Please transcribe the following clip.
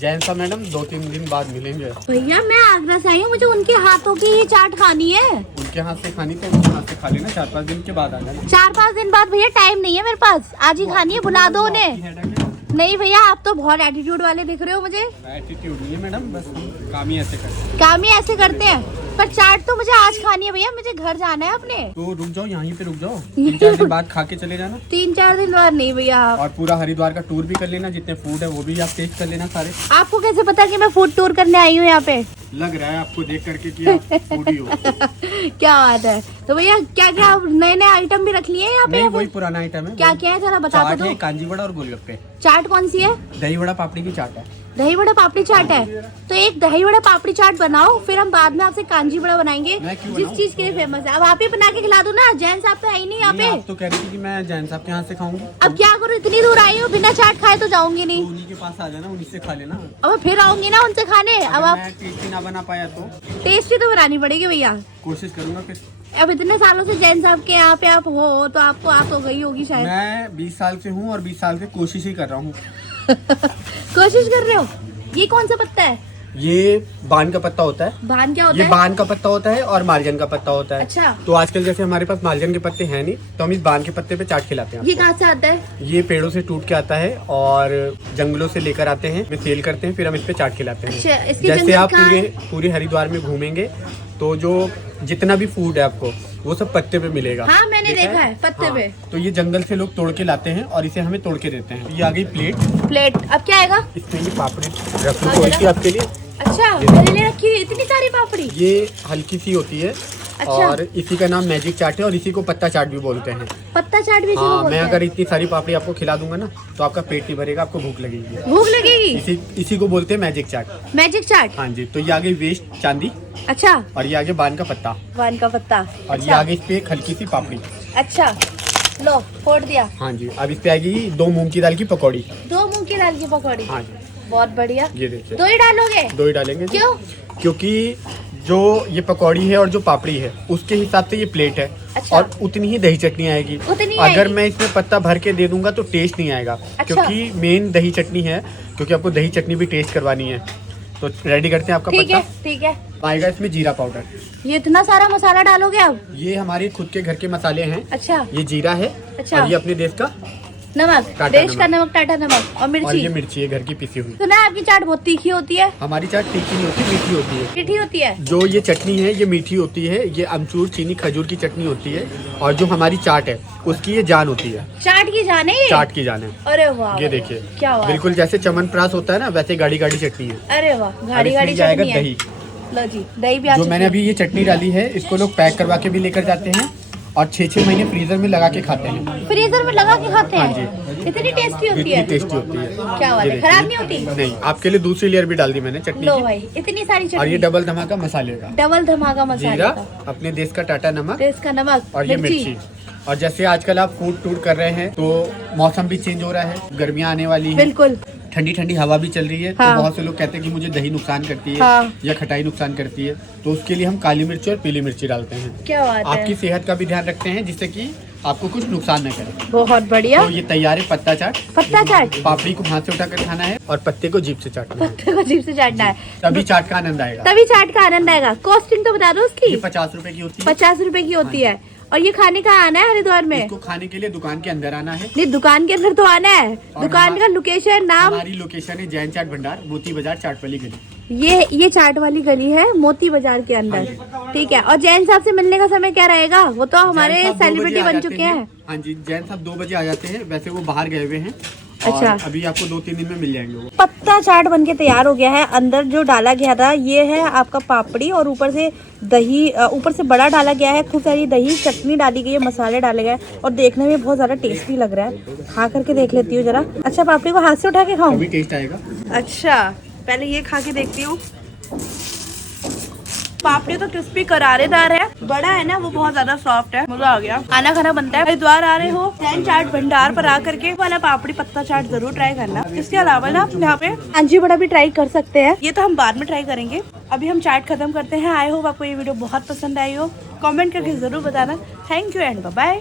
जैन सा मैडम 2-3 दिन बाद मिलेंगे। भैया मैं आगरा से आई हूँ, मुझे उनके हाथों की ही चाट खानी है। उनके हाथ से खानी तो उनके हाथ से खा लेना, 4-5 दिन के बाद आ जाना। 4-5 दिन बाद भैया टाइम नहीं है मेरे पास, आज ही खानी है, बुला दो उन्हें। नहीं भैया आप तो बहुत एटीट्यूड वाले दिख रहे हो मुझे। एटीट्यूड नहीं है मैडम, बस हम काम ही ऐसे करते हैं। काम ही ऐसे करते हैं, पर चाट तो मुझे आज खानी है भैया, मुझे घर जाना है अपने। तो रुक जाओ, यहीं पे रुक जाओ, 3-4 दिन बाद खा के चले जाना। 3-4 दिन बाद नहीं भैया। और पूरा हरिद्वार का टूर भी कर लेना, जितने फूड है वो भी आप टेस्ट कर लेना सारे। आपको कैसे पता कि मैं फूड टूर करने आई हूँ यहाँ पे? लग रहा है आपको देख करके कि आप फूडी हो। क्या बात है। तो भैया क्या क्या नए नए आइटम भी रख लिए हैं यहाँ पे? नहीं, वही पुराना आइटम है। क्या क्या है जरा बता चाट दो। है, कांजी वड़ा और गोलगप्पे। चाट कौन सी है? दही वड़ा पापड़ी की चाट है। दही वड़ा पापड़ी चाट है, तो एक दही वड़ा पापड़ी चाट बनाओ, फिर हम बाद में आपसे कांजी वड़ा बनाएंगे, जिस चीज के लिए फेमस है। अब आप ही बना के खिला दो ना, जैन साहब तो है ही नहीं यहाँ पे। आप तो कह रही थी कि मैं जैन साहब के यहाँ से खाऊंगी। अब क्या करूँ, इतनी दूर आई हूँ, बिना चाट खाए तो जाऊंगी नहीं। उन्हीं के पास आ जाना, उन्हीं से खा लेना। अब फिर आऊंगी ना उनसे खाने। अब आप टेस्टी ना बना पाया तो टेस्टी तो बनानी पड़ेगी भैया, कोशिश करूंगा फिर। अब इतने सालों से जैन साहब के यहाँ पे आप हो तो आपको आप हो गई होगी शायद। मैं 20 साल से हूँ और 20 साल से कोशिश ही कर रहा हूँ। कोशिश कर रहे हो। ये कौन सा पत्ता है? ये बान का पत्ता होता है। भान क्या होता ये है? बान का पत्ता होता है और मार्जन का पत्ता होता है। अच्छा। तो आजकल जैसे हमारे पास मार्जन के पत्ते हैं नहीं, तो हम इस बान के पत्ते पे चाट खिलाते हैं। ये कहाँ से आता है? ये पेड़ों से टूट के आता है और जंगलों से लेकर आते हैं, में सेल करते हैं, फिर हम इस पे चाट खिलाते हैं। अच्छा, इसके जैसे जंगल आप कहाँ है? पूरे हरिद्वार में घूमेंगे तो जो जितना भी फूड है आपको वो सब पत्ते पे मिलेगा। हाँ मैंने देखा है पत्ते हाँ, पे। तो ये जंगल से लोग तोड़ के लाते हैं और इसे हमें तोड़ के देते हैं। ये आ गई प्लेट। प्लेट अब क्या आएगा? इसमें ये पापड़ी रख लो थोड़ी सी आपके लिए। अच्छा मैंने ले रखी है इतनी सारी पापड़ी। ये हल्की सी होती है। अच्छा। और इसी का नाम मैजिक चाट है और इसी को पत्ता चाट भी बोलते हैं। पत्ता चाट भी इसी को हाँ, बोलते मैं हैं। अगर इतनी सारी पापड़ी आपको खिला दूंगा ना तो आपका पेट नहीं भरेगा, आपको भूख लगेगी। भूख लगेगी। इसी को बोलते हैं मैजिक चाट। मैजिक चाट। हाँ जी। तो ये आगे वेस्ट चांदी अच्छा। और ये आगे बान का पत्ता वान का पत्ता। और ये अच्छा। आगे इस पे एक हल्की सी पापड़ी। अच्छा लो फोड़ दिया। हाँ जी। अब इस पे आएगी 2 मूंग की दाल की पकौड़ी। 2 मूंग की दाल की पकौड़ी। हाँ जी। बहुत बढ़िया। ये देखिए 2 ही डालोगे? 2 ही डालेंगे। क्यों? क्योंकि जो ये पकौड़ी है और जो पापड़ी है उसके हिसाब से ये प्लेट है। अच्छा। और उतनी ही दही चटनी आएगी। उतनी अगर आएगी? मैं इसमें पत्ता भर के दे दूंगा तो टेस्ट नहीं आएगा। अच्छा। क्योंकि मेन दही चटनी है, क्योंकि आपको दही चटनी भी टेस्ट करवानी है। तो रेडी करते हैं आपका ठीक है पत्ता। ठीक है। आएगा इसमें जीरा पाउडर। ये इतना सारा मसाला डालोगे आप? ये हमारे खुद के घर के मसाले हैं। अच्छा। ये जीरा है। अच्छा। और ये अपने देश का नमक, टाटा देश का नमक। नमक, टाटा नमक और और ये मिर्ची। मिर्ची है घर की पिसी हुई। सुना है आपकी चाट बहुत तीखी होती है? हमारी चाट तीखी नहीं होती, मीठी होती है। मीठी होती है। जो ये चटनी है ये मीठी होती है। ये अमचूर चीनी खजूर की चटनी होती है। और जो हमारी चाट है उसकी ये जान होती है। चाट की जान है ये? चाट की जान है। अरे वाह। ये देखिए क्या बात बिल्कुल जैसे चमनप्राश होता है ना, वैसे गाढ़ी गाढ़ी चटनी है। अरे वाह अब गाड़ी इसमें गाड़ी जाएगा चटनी है। दही। लो जी दही भी आ जो चुकी मैंने है। अभी ये चटनी डाली है इसको लोग पैक करवा के भी लेकर जाते हैं और 6-6 महीने फ्रीजर में लगा के खाते हैं। फ्रीजर में लगा के खाते हैं? हाँ जी। इतनी टेस्टी होती इतनी है? टेस्टी होती है। क्या बात ये है, देखिए। खराब नहीं होती? नहीं, आपके लिए दूसरी लेयर भी डाल दी मैंने चटनी लो की। भाई इतनी सारी और ये चटनी। डबल धमाका मसाले का। डबल धमाका मसाला जीरा, का। अपने देश का टाटा नमक देश का नमक और ये मिर्ची। और जैसे आजकल आप फूड टूर कर रहे हैं तो मौसम भी चेंज हो रहा है, गर्मियाँ आने वाली है, बिल्कुल। ठंडी ठंडी हवा भी चल रही है। हाँ। तो बहुत से लोग कहते हैं कि मुझे दही नुकसान करती है। हाँ। या खटाई नुकसान करती है, तो उसके लिए हम काली मिर्च और पीली मिर्ची डालते हैं। क्या बात है। आपकी सेहत का भी ध्यान रखते हैं जिससे कि आपको कुछ नुकसान न करे। बहुत बढ़िया। तो ये तैयार है पत्ता चाट। पत्ता चाट। पापड़ी को हाथ से उठाकर खाना है और पत्ते को जीभ से चाटना है। पत्ते को जीभ से चाटना है, तभी चाट का आनंद आएगा। तभी चाट का आनंद आएगा। कॉस्टिंग तो बता दो उसकी। ये 50 रुपए की होती है। 50 रुपए की होती है। और ये खाने का आना है हरिद्वार में? इसको खाने के लिए दुकान के अंदर आना है। नहीं दुकान के अंदर तो आना है। और दुकान का लोकेशन नाम? हमारी लोकेशन है जैन चाट भंडार, मोती बाजार, चाटवाली गली। ये चाट वाली गली है मोती बाजार के अंदर। ठीक है। और जैन साहब से मिलने का समय क्या रहेगा? वो तो हमारे जैन साहब 2 सेलिब्रिटी बजे आ बन जाते चुके हैं। हाँ जी, जैन साहब 2 बजे आ जाते हैं। वैसे वो बाहर गए हुए हैं। अच्छा। और अभी आपको 2-3 दिन में मिल जाएंगे वो। पत्ता चाट बनके तैयार हो गया है। अंदर जो डाला गया था ये है आपका पापड़ी और ऊपर से दही, ऊपर से बड़ा डाला गया है, खूब सारी दही, चटनी डाली गई है, मसाले डाले गए और देखने में बहुत ज्यादा टेस्टी लग रहा है। खा करके देख लेती हूँ जरा। अच्छा पापड़ी को हाथ से उठा के खाऊं? अभी टेस्ट आएगा। अच्छा पहले ये खा के देखती हूँ। पापड़ी तो क्रिस्पी करारेदार है, बड़ा है ना वो बहुत ज्यादा सॉफ्ट है, मजा आ गया। खाना खाना बनता है। हरिद्वार आ रहे हो जैन चाट भंडार पर आकर के वाला पापड़ी पत्ता चाट जरूर ट्राई करना। इसके अलावा ना यहाँ पे कांजी वड़ा भी ट्राई कर सकते हैं, ये तो हम बाद में ट्राई करेंगे। अभी हम चाट खत्म करते हैं। आई होप आपको ये वीडियो बहुत पसंद आई हो। कमेंट करके जरूर बताना। Thank you and bye bye.